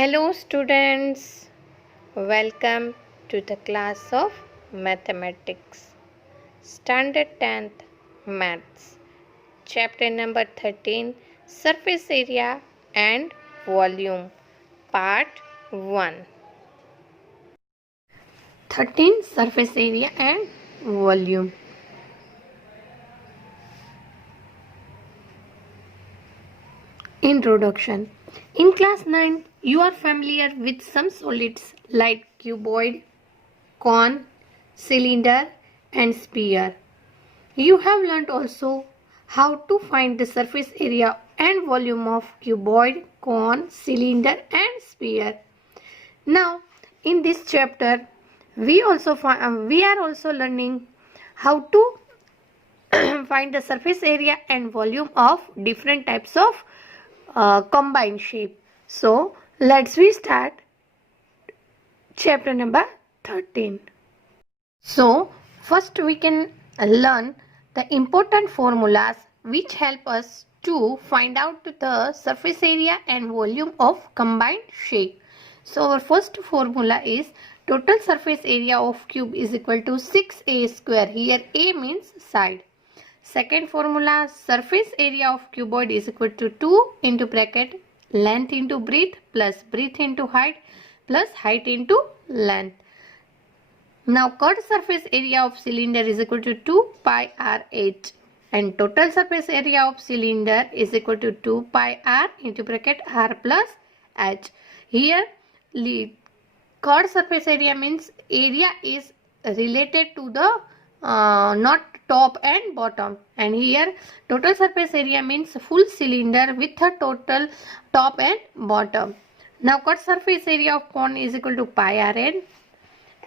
Hello students, welcome to the class of Mathematics, Standard 10th Maths, Chapter number 13, Surface Area and Volume, Part 1. 13 Surface Area and Volume. Introduction. In class 9, you are familiar with some solids like cuboid, cone, cylinder and sphere. You have learnt also how to find the surface area and volume of cuboid, cone, cylinder and sphere. Now in this chapter we are also learning how to find the surface area and volume of different types of combined shape. So let's we start chapter number 13. So first we can learn the important formulas which help us to find out the surface area and volume of combined shape. So our first formula is total surface area of cube is equal to 6a square. Here a means side. Second formula, surface area of cuboid is equal to 2 into bracket length into breadth plus breadth into height plus height into length. Now curved surface area of cylinder is equal to 2 pi r h and total surface area of cylinder is equal to 2 pi r into bracket r plus h. Here curved surface area means area is related to the not top and bottom, and here total surface area means full cylinder with a total top and bottom. Now curved surface area of cone is equal to pi r n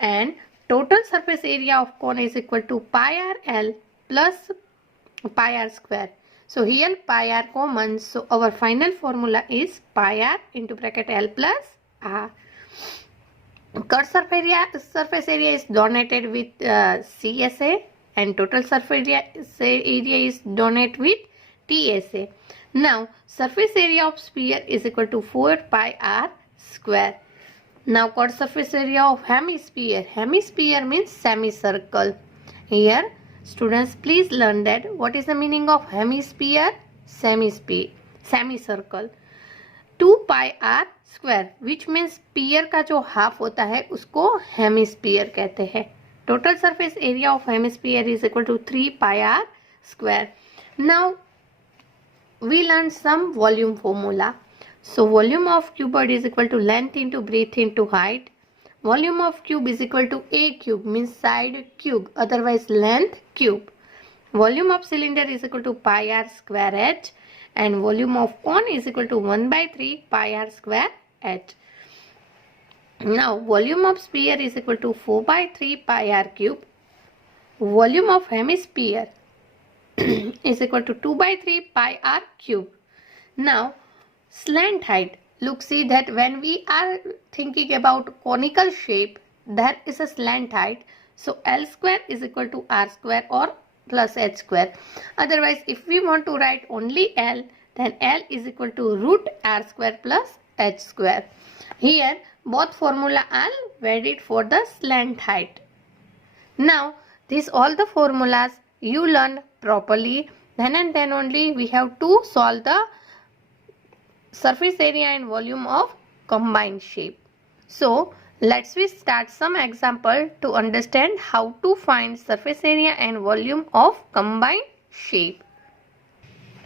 and total surface area of cone is equal to pi r l plus pi r square. So here pi r common, so our final formula is pi r into bracket l plus r. Curved surface area is donated with CSA and total surface area is donated with TSA. Now surface area of sphere is equal to 4 pi r square. Now curved surface area of hemisphere. Hemisphere means semicircle. Here students please learn that what is the meaning of hemisphere? Semicircle. 2 pi r square which means sphere का जो half होता है उसको hemisphere कहते हैं. Total surface area of hemisphere is equal to 3 pi r square. Now we learn some volume formula. So volume of cuboid is equal to length into breadth into height. Volume of cube is equal to a cube means side cube, otherwise length cube. Volume of cylinder is equal to pi r square h and volume of cone is equal to 1 by 3 pi r square h. Now volume of sphere is equal to 4 by 3 pi r cube. Volume of hemisphere is equal to 2 by 3 pi r cube. Now slant height. Look, see that when we are thinking about conical shape, there is a slant height. So L square is equal to R square or plus H square. Otherwise, if we want to write only L, then L is equal to root R square plus H square. Here, both formula are valid for the slant height. Now, these all the formulas you learned properly. Then and then only we have to solve the surface area and volume of combined shape. So let's we start some example to understand how to find surface area and volume of combined shape.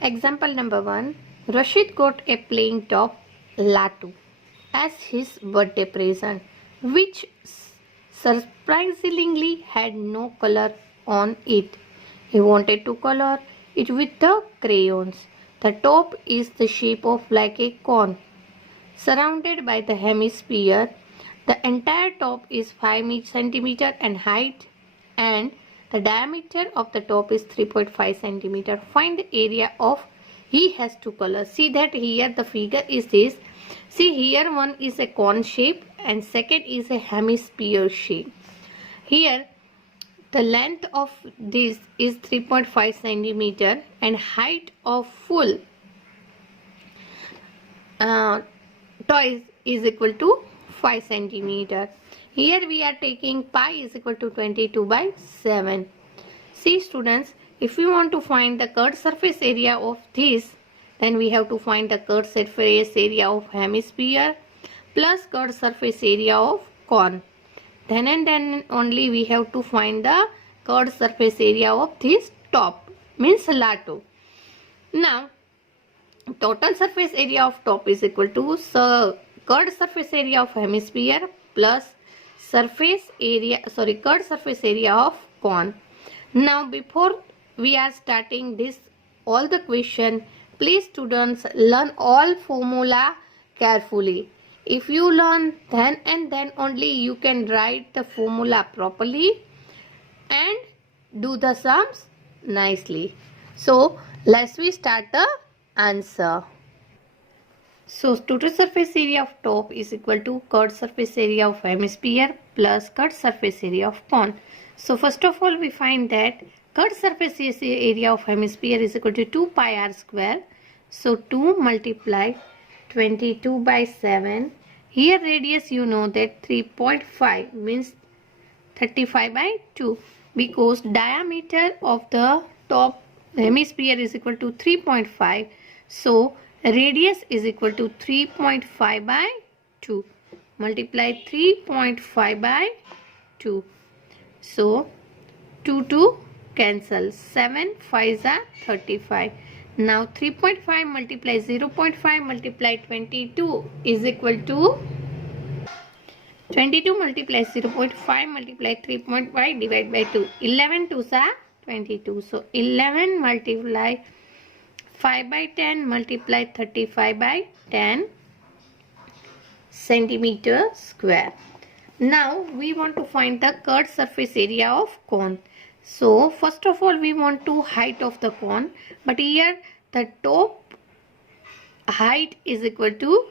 Example number 1. Rashid got a plain top Latu as his birthday present, which surprisingly had no color on it. He wanted to color it with the crayons. The top is the shape of like a cone surrounded by the hemisphere. The entire top is 5 cm in height and the diameter of the top is 3.5 cm. Find the area of he has to color. See that here the figure is this. See here one is a cone shape and second is a hemisphere shape. Here the length of this is 3.5 cm and height of full toys is equal to 5 centimeter. Here we are taking pi is equal to 22 by 7. See students, if we want to find the curved surface area of this, then we have to find the curved surface area of hemisphere plus curved surface area of cone. Then and then only we have to find the curved surface area of this top, means lato. Now, total surface area of top is equal to curved surface area of hemisphere plus curved surface area of cone. Now, before we are starting this all the question, please students learn all formula carefully. If you learn then and then only you can write the formula properly and do the sums nicely. So let's we start the answer. So total surface area of top is equal to curved surface area of hemisphere plus curved surface area of cone. So first of all we find that curved surface area of hemisphere is equal to 2 pi r square. So 2 multiply 22 by 7. Here radius you know that 3.5 means 35 by 2, because diameter of the top hemisphere is equal to 3.5. So radius is equal to 3.5 by 2. Multiply 3.5 by 2. So 2 cancel. 7 5s are 35. Now 3.5 multiply 0.5 multiply 22 is equal to 22 multiply 0.5 multiply 3.5 divided by 2. 11 2s are 22. So 11 multiply 5 by 10 multiply 35 by 10 centimeter square. Now we want to find the curved surface area of cone. So first of all we want to height of the cone, but here the top height is equal to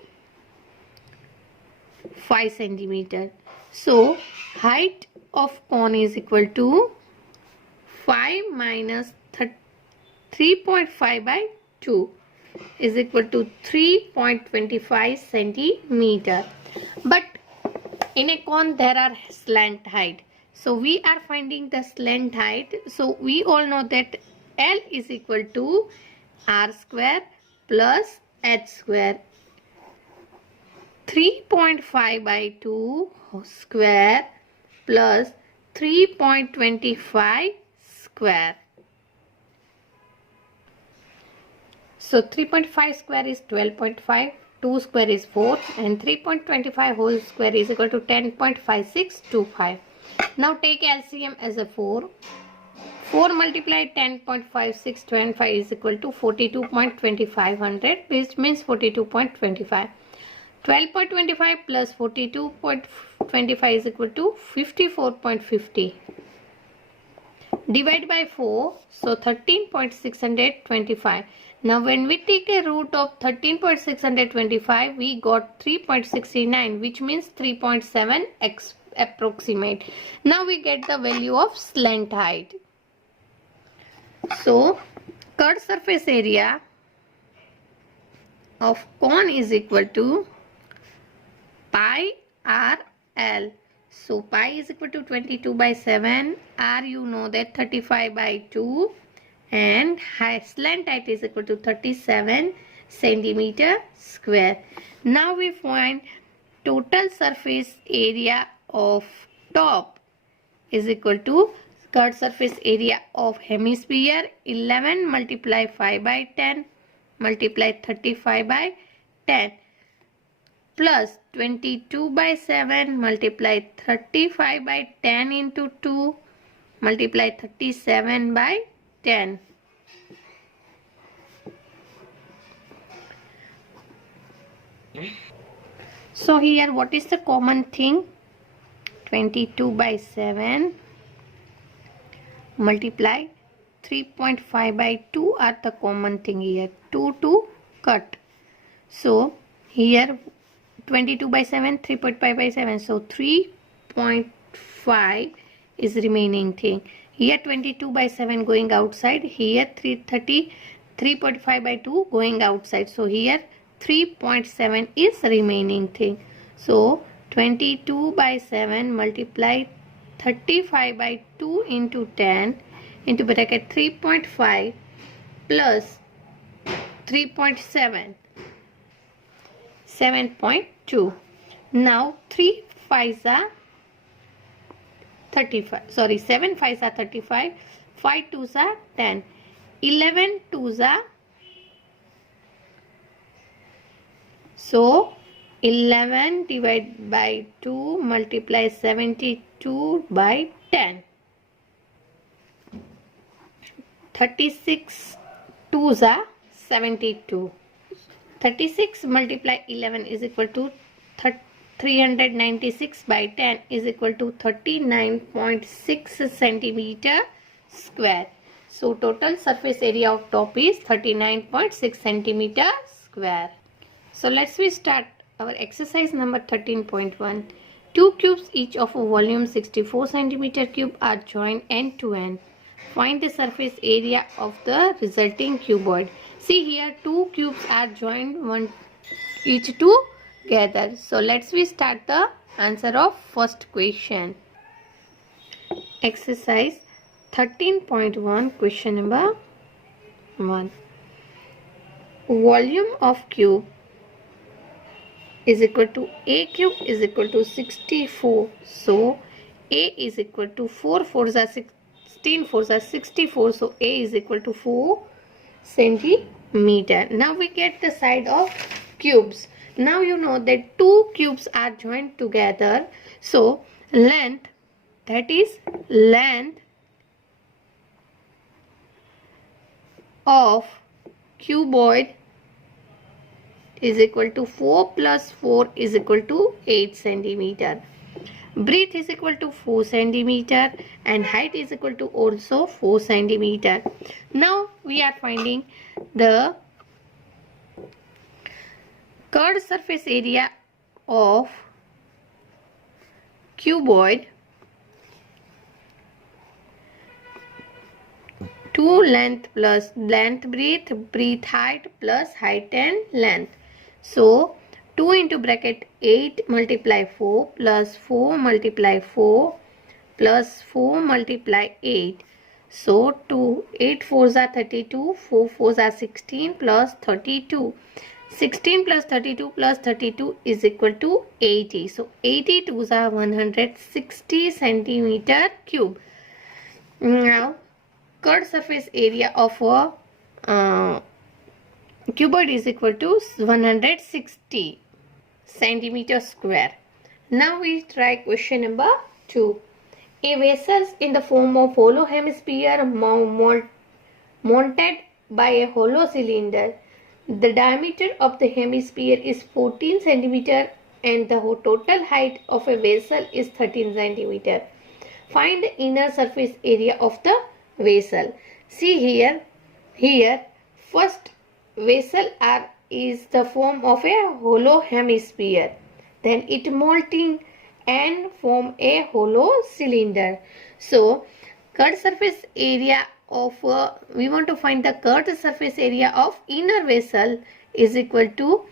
5 centimeter. So height of cone is equal to 5 minus 3.5 by 2 is equal to 3.25 centimeter. But in a cone there are slant height. So we are finding the slant height. So we all know that L is equal to R square plus H square. 3.5 by 2 square plus 3.25 square. So 3.5 square is 12.5, 2 square is 4 and 3.25 whole square is equal to 10.5625. Now take LCM as a 4. 4 multiplied 10.5625 is equal to 42.2500, which means 42.25. 12.25 plus 42.25 is equal to 54.50. Divide by 4, so 13.625. Now when we take a root of 13.625, we got 3.69, which means 3.7 approximate. Now we get the value of slant height. So curved surface area of cone is equal to pi r L. So pi is equal to 22 by 7, r you know that 35 by 2, and slant height is equal to 37 centimeter square. Now we find total surface area of top is equal to curved surface area of hemisphere 11 multiply 5 by 10 multiply 35 by 10 plus 22 by 7 multiply 35 by 10 into 2 multiply 37 by 10. So here what is the common thing? 22 by 7 multiply 3.5 by 2 are the common thing here. 2 to cut. So here 22 by 7, 3.5 by 7. So 3.5 is remaining thing. Here 22 by 7 going outside. Here 3.5 by 2 going outside. So here 3.7 is remaining thing. So 22 by 7 multiply 35 by 2 into 10 into bracket 3.5 plus 3.7, 7.2. Now 3 5s are 35. Sorry, 7 5s are 35. 5 2s are 10. 11 2s are, so 11 divided by 2 multiply 72 by 10. 36 2s are 72. 36 multiply 11 is equal to 396 by 10 is equal to 39.6 centimeter square. So total surface area of top is 39.6 centimeter square. So let's start our exercise number 13.1. Two cubes each of a volume 64 centimeter cube are joined end to end. Find the surface area of the resulting cuboid. See here, two cubes are joined each together. So let's start the answer of first question. Exercise 13.1, question number 1. Volume of cube is equal to A cube is equal to 64. So A is equal to 4 4s are 16 4s are 64. So A is equal to 4 centimeter. Now we get the side of cubes. Now you know that two cubes are joined together. So length, that is length of cuboid is equal to 4 plus 4 is equal to 8 centimeter. Breadth is equal to 4 centimeter and height is equal to also 4 centimeter. Now we are finding the curved surface area of cuboid. 2 length plus length breadth, breadth height plus height and length. So 2 into bracket 8 multiply 4 plus 4 multiply 4 plus 4 multiply 8. So 2, 8 4s are 32, 4 4s are 16 plus 32. 16 plus 32 plus 32 is equal to 80. So 82s are 160 centimeter cube. Now curved surface area of a cuboid is equal to 160 centimeter square. Now we try question number 2. A vessel in the form of hollow hemisphere mounted by a hollow cylinder. The diameter of the hemisphere is 14 centimeter and the total height of a vessel is 13 centimeter. Find the inner surface area of the vessel. See here first vessel is the form of a hollow hemisphere, then it molting and form a hollow cylinder. So curved surface area of we want to find the curved surface area of inner vessel is equal to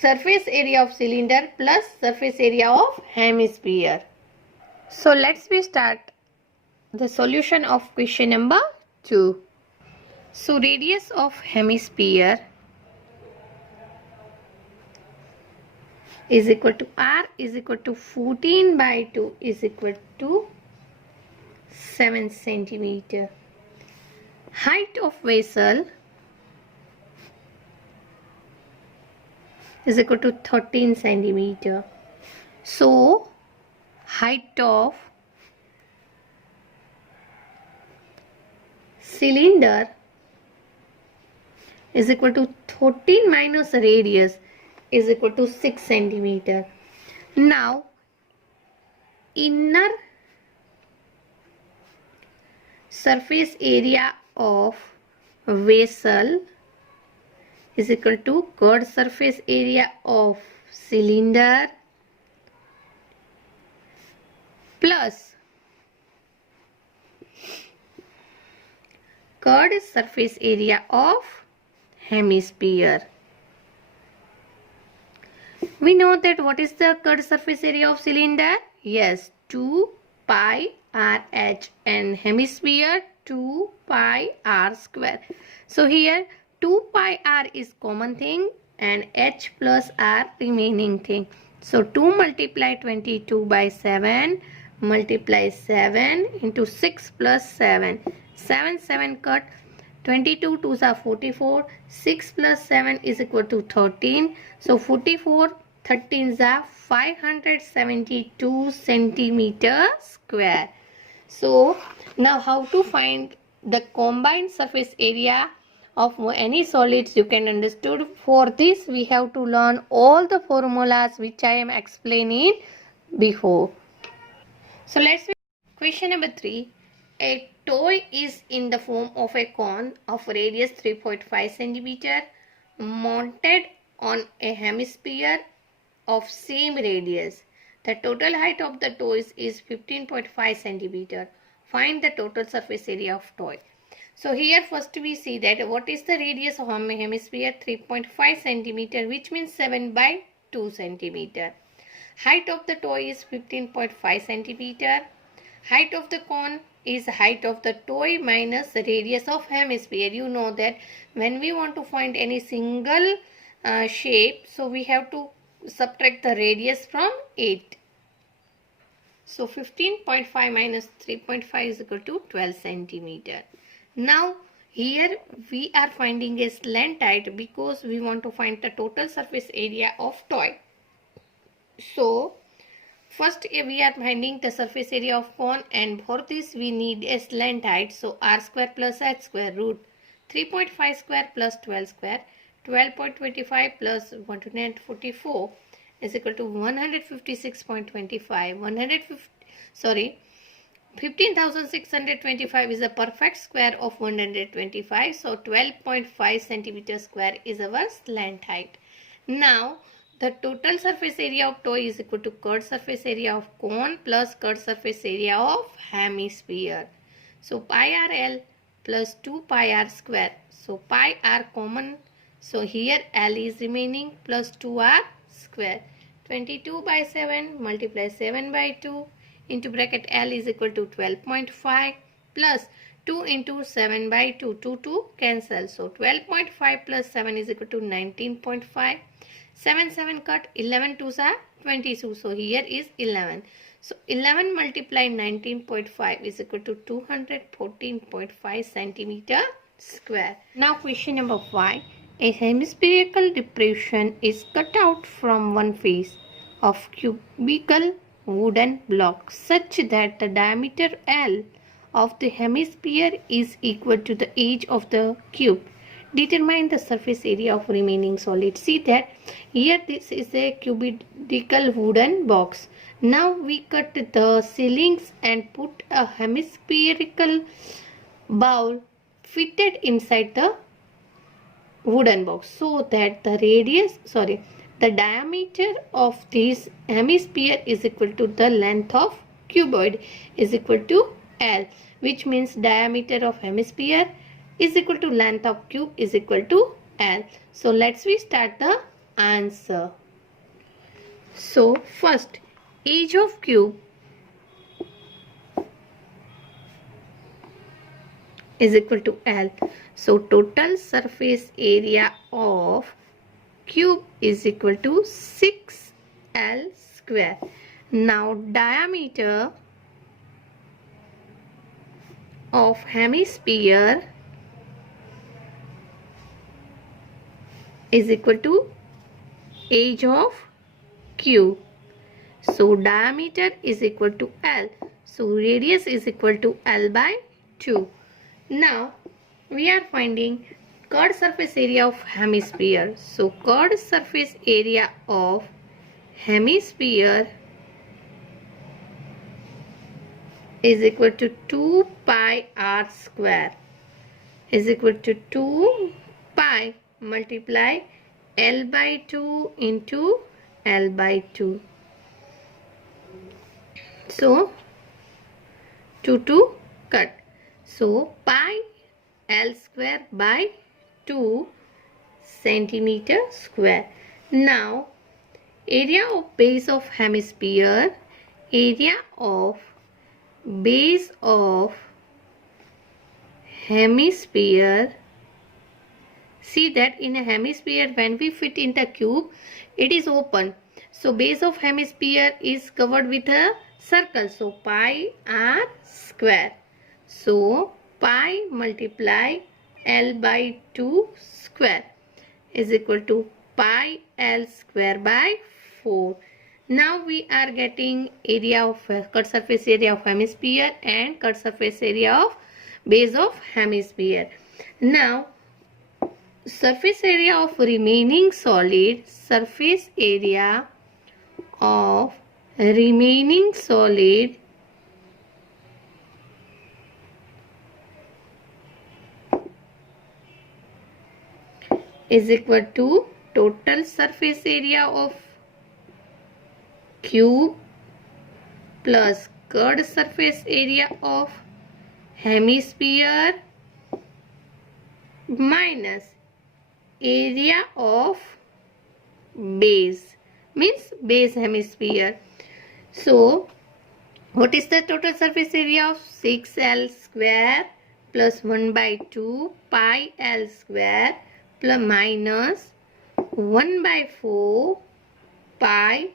surface area of cylinder plus surface area of hemisphere. So let's start the solution of question number 2. So radius of hemisphere is equal to R is equal to 14 by 2 is equal to 7 centimeter. Height of vessel is equal to 13 centimeter. So height of cylinder is equal to 13 minus radius is equal to 6 centimeter. Now inner surface area of vessel is equal to curved surface area of cylinder plus curved surface area of hemisphere. We know that what is the cut surface area of cylinder? Yes, 2 pi RH, and hemisphere 2 pi r square. So here 2 pi r is common thing and h plus r remaining thing. So 2 multiply 22 by 7 multiply 7 into 6 plus 7. 7 cut. 22 2s are 44. 6 plus 7 is equal to 13. So 44 13s are 572 centimeter square. So now how to find the combined surface area of any solids you can understood. For this we have to learn all the formulas which I am explaining before. So let's question number 3. A toy is in the form of a cone of radius 3.5 centimeter mounted on a hemisphere of same radius. The total height of the toy is 15.5 centimeter. Find the total surface area of toy. So here first we see that what is the radius of hemisphere? 3.5 centimeter, which means 7 by 2 centimeter. Height of the toy is 15.5 centimeter. Height of the cone is height of the toy minus the radius of hemisphere. You know that when we want to find any single shape, so we have to subtract the radius from 8. So 15.5 minus 3.5 is equal to 12 centimeter. Now here we are finding a slant height because we want to find the total surface area of toy. So first we are finding the surface area of cone, and for this we need a slant height. So r square plus h square root 3.5 square plus 12 square, 12.25 plus 144 is equal to 156.25. 15,625 is a perfect square of 125. So 12.5 centimeter square is our slant height. Now the total surface area of toy is equal to curved surface area of cone plus curved surface area of hemisphere. So pi r L plus 2 pi r square. So pi r common. So here L is remaining plus 2 r square. 22 by 7 multiply 7 by 2 into bracket L is equal to 12.5 plus 2 into 7 by 2. 2 cancel. So 12.5 plus 7 is equal to 19.5. 7 cut. 11 2s are 22. So here is 11. So 11 multiply 19.5 is equal to 214.5 centimeter square. Now question number 5. A hemispherical depression is cut out from one face of cubical wooden block such that the diameter L of the hemisphere is equal to the edge of the cube. Determine the surface area of remaining solid. See that here this is a cubical wooden box. Now we cut the ceilings and put a hemispherical bowl fitted inside the wooden box so that the diameter of this hemisphere is equal to the length of cuboid is equal to L, which means diameter of hemisphere is equal to length of cube is equal to L. So let's start the answer. So first, edge of cube is equal to L. So total surface area of cube is equal to 6L square. Now diameter of hemisphere is equal to edge of cube. So diameter is equal to L. So radius is equal to L by 2. Now we are finding curved surface area of hemisphere. So curved surface area of hemisphere is equal to 2 pi r square is equal to 2 pi multiply L by 2 into L by 2. So 2 cut. So pi L square by 2 centimeter square. Now area of base of hemisphere, area of base of hemisphere. See that in a hemisphere, when we fit in the cube, it is open. So base of hemisphere is covered with a circle. So pi r square. So pi multiply L by 2 square is equal to pi L square by 4. Now we are getting area of cut surface area of hemisphere and cut surface area of base of hemisphere. Now surface area of remaining solid, surface area of remaining solid is equal to total surface area of cube plus curved surface area of hemisphere minus area of base, means base hemisphere. So what is the total surface area of 6L square plus 1 by 2 pi L square plus minus 1 by 4 pi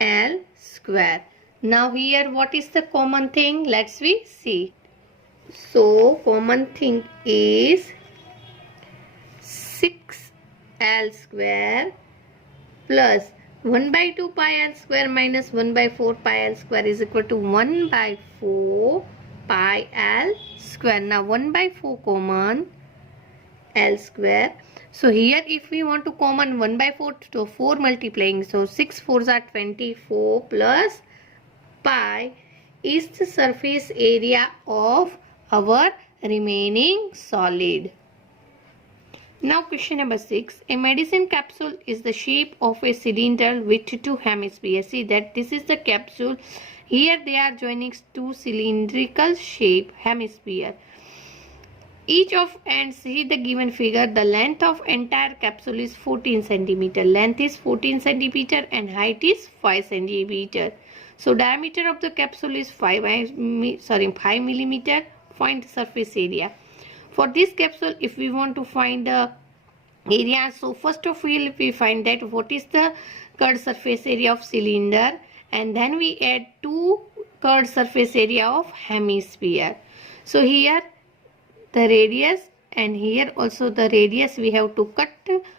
L square. Now here what is the common thing? Let's we see. So common thing is 6L square plus 1 by 2 pi L square minus 1 by 4 pi L square is equal to 1 by 4 pi L square. Now 1 by 4 common, L square. So here if we want to common 1 by 4, so 4 multiplying, so 6 4s are 24 plus pi is the surface area of our remaining solid. Now question number 6. A medicine capsule is the shape of a cylinder with two hemispheres. See that this is the capsule. Here they are joining two cylindrical shape hemisphere. Each of ends, see the given figure, the length of entire capsule is 14 centimeter. Length is 14 centimeter and height is 5 centimeter. So diameter of the capsule is 5 millimeter. Find surface area. For this capsule, if we want to find the area, so first of all we find that what is the curved surface area of cylinder, and then we add two curved surface area of hemisphere. So here the radius and here also the radius we have to cut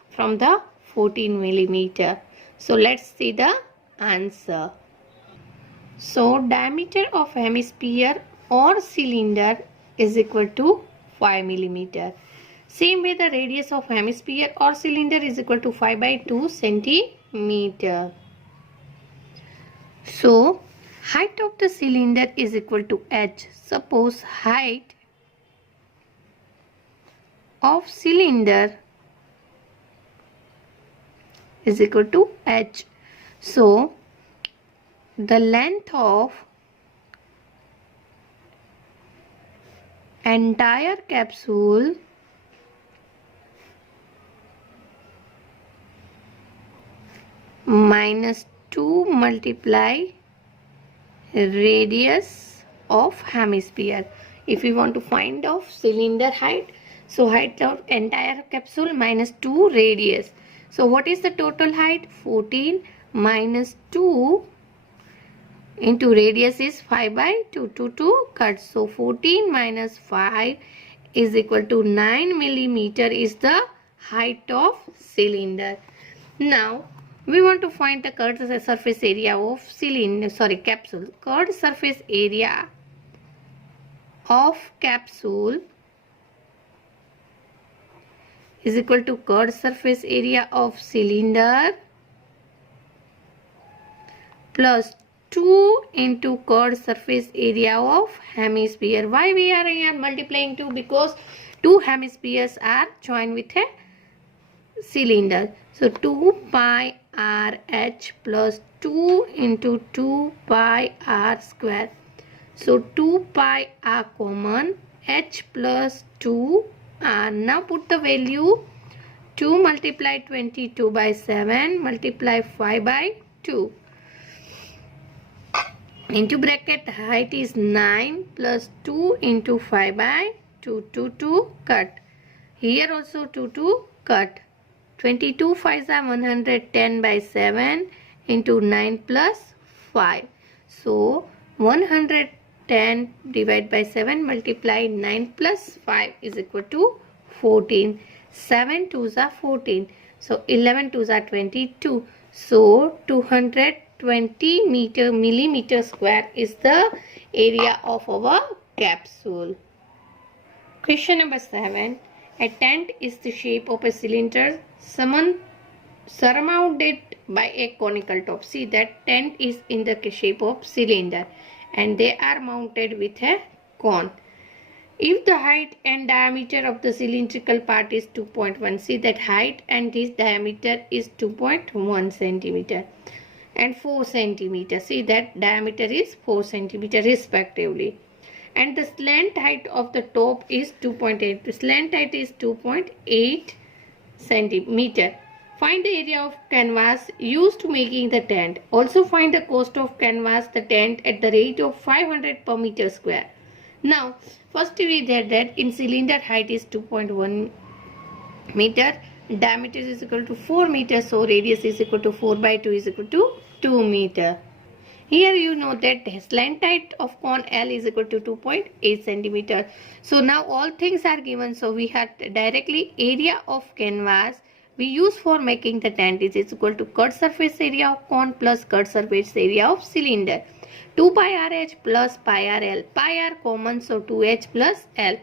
from the 14 millimeter. So let's see the answer. So diameter of hemisphere or cylinder is equal to 5 millimeter. Same way the radius of hemisphere or cylinder is equal to 5 by 2 centimeter. So height of the cylinder is equal to h. Suppose height of cylinder is equal to h. So the length of entire capsule minus 2 multiply radius of hemisphere. If we want to find of cylinder height, so height of entire capsule minus 2 radius. So what is the total height? 14 minus 2 into radius is 5 by 2 to 2 cut. So 14 minus 5 is equal to 9 millimeter is the height of cylinder. Now we want to find the curved surface area of capsule. Curved surface area of capsule is equal to curved surface area of cylinder plus 2 into curved surface area of hemisphere. Why we are here multiplying 2? Because two hemispheres are joined with a cylinder. So 2 pi r h plus 2 into 2 pi r square. So 2 pi r common, h plus 2 r. Now put the value 2 multiply 22 by 7 multiply 5 by 2. Into bracket height is 9 plus 2 into 5 by 2. 2 cut. Here also 2 cut. 22 5s are 110 by 7 into 9 plus 5. So 110 divided by 7 multiply 9 plus 5 is equal to 14. 7 2s are 14. So 11 2s are 22. So 220 millimeter square is the area of our capsule. Question number 7. A tent is the shape of a cylinder surmounted by a conical top. See that tent is in the shape of cylinder and they are mounted with a cone. If the height and diameter of the cylindrical part is 2.1, see that height and this diameter is 2.1 centimeter and 4 centimeter. See that diameter is 4 centimeter respectively. And the slant height of the top is 2.8. The slant height is 2.8 centimeter. Find the area of canvas used to making the tent. Also find the cost of canvas the tent at the rate of 500 per meter square. Now first we did that in cylinder height is 2.1 meter, diameter is equal to 4 meters, so radius is equal to 4 by 2 is equal to 2 meter. Here you know that the slant height of cone L is equal to 2.8 centimeter. So now all things are given. So we have directly area of canvas we use for making the tent is equal to cut surface area of cone plus cut surface area of cylinder. 2 pi RH plus pi RL. Pi R common, so 2H plus L.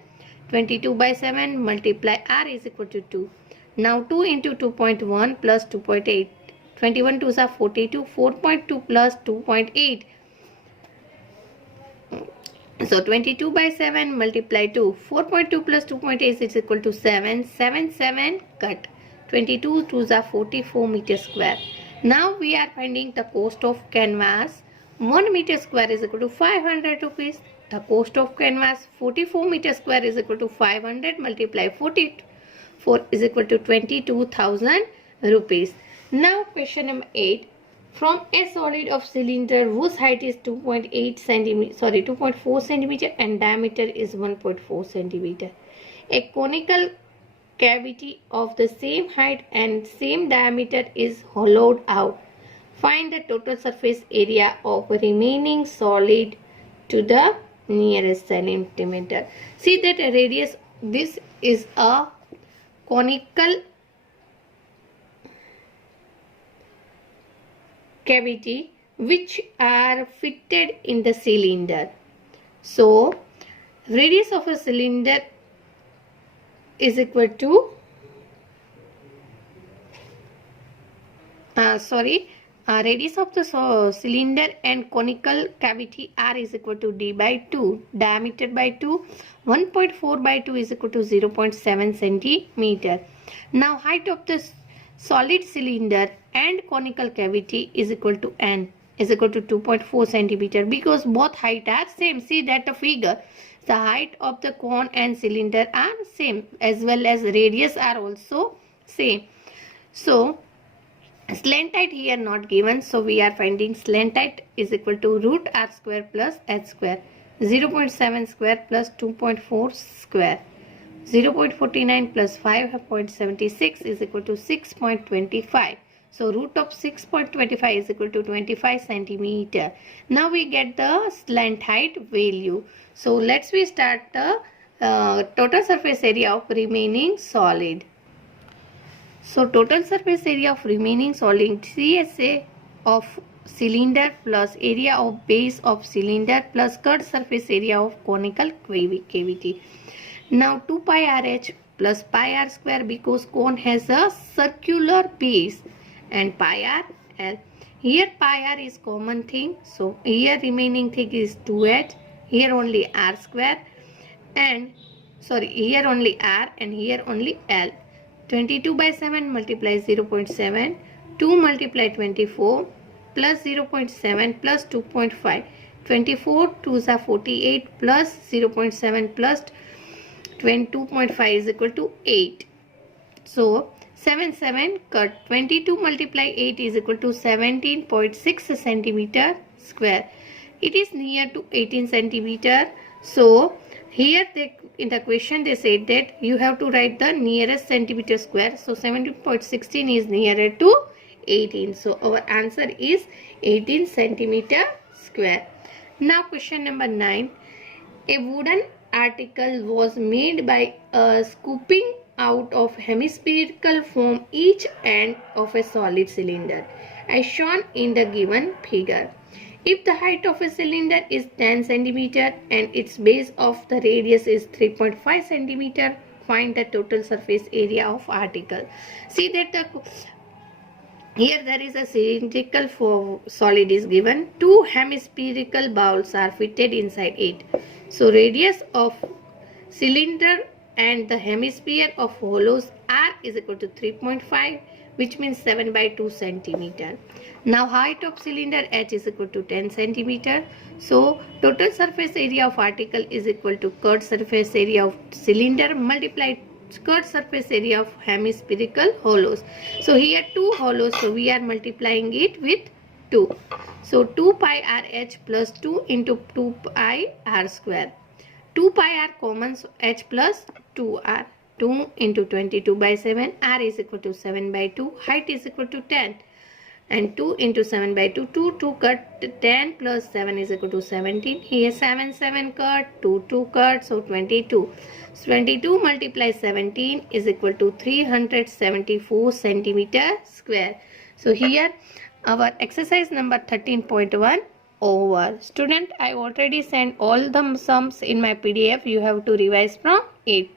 22 by 7 multiply R is equal to 2. Now 2 into 2.1 plus 2.8. 21 2s are 42. 4.2 plus 2.8. So 22 by 7 multiply 2. 4.2 plus 2.8 is equal to 7. 7 cut. 22 2s are 44 meter square. Now we are finding the cost of canvas. 1 meter square is equal to 500 rupees. The cost of canvas 44 meter square is equal to 500 multiply 44 is equal to 22,000 rupees. Now question number 8. From a solid of cylinder whose height is 2.4 centimeter and diameter is 1.4 centimeter. A conical cavity of the same height and same diameter is hollowed out. Find the total surface area of remaining solid to the nearest centimeter. See that a radius, this is a conical cavity which are fitted in the cylinder. So radius of a cylinder is equal to radius of the cylinder and conical cavity R is equal to D by 2, diameter by 2, 1.4 by 2 is equal to 0.7 centimeter. Now height of the solid cylinder and conical cavity is equal to N is equal to 2.4 centimeter because both height are same. See that the figure, the height of the cone and cylinder are same as well as radius are also same. So slant height here not given, so we are finding slant height is equal to root R square plus H square. 0.7 square plus 2.4 square. 0.49 plus 5.76 is equal to 6.25. So root of 6.25 is equal to 25 centimeter. Now we get the slant height value. So let's we start the total surface area of remaining solid. So total surface area of remaining solid, CSA of cylinder plus area of base of cylinder plus cut surface area of conical cavity. Now 2 pi RH plus pi R square because cone has a circular base and pi R L. Here pi R is common thing, so here remaining thing is 2H, here only R square and here only R and here only L. 22 by 7 multiply 0.7, 2 multiply 24 plus 0.7 plus 2.5. 24 2s are 48 plus 0.7 plus 22.5 is equal to 8. So 7 7 cut. 22 multiply 8 is equal to 17.6 centimeter square. It is near to 18 centimeter. So here in the question they said that you have to write the nearest centimeter square. So 17.16 is nearer to 18. So our answer is 18 centimeter square. Now question number 9. A wooden article was made by scooping out of hemispherical form each end of a solid cylinder as shown in the given figure. If the height of a cylinder is 10 cm and its base of the radius is 3.5 cm, find the total surface area of article. See that here there is a cylindrical solid is given. Two hemispherical bowls are fitted inside it. So radius of cylinder and the hemisphere of hollows R is equal to 3.5, which means 7 by 2 centimeter. Now height of cylinder H is equal to 10 centimeter. So total surface area of article is equal to curved surface area of cylinder multiplied curved surface area of hemispherical hollows. So here 2 hollows, so we are multiplying it with 2. So 2 pi r h plus 2 into 2 pi r square. 2 pi r common, so h plus 2r. 2 into 22 by 7, r is equal to 7 by 2, height is equal to 10. And 2 into 7 by 2, 2 cut, 10 plus 7 is equal to 17. Here 7 cut, 2 cut, so 22. So 22 multiply 17 is equal to 374 centimeter square. So here our exercise number 13.1 over. Student, I already sent all the sums in my PDF. You have to revise from it.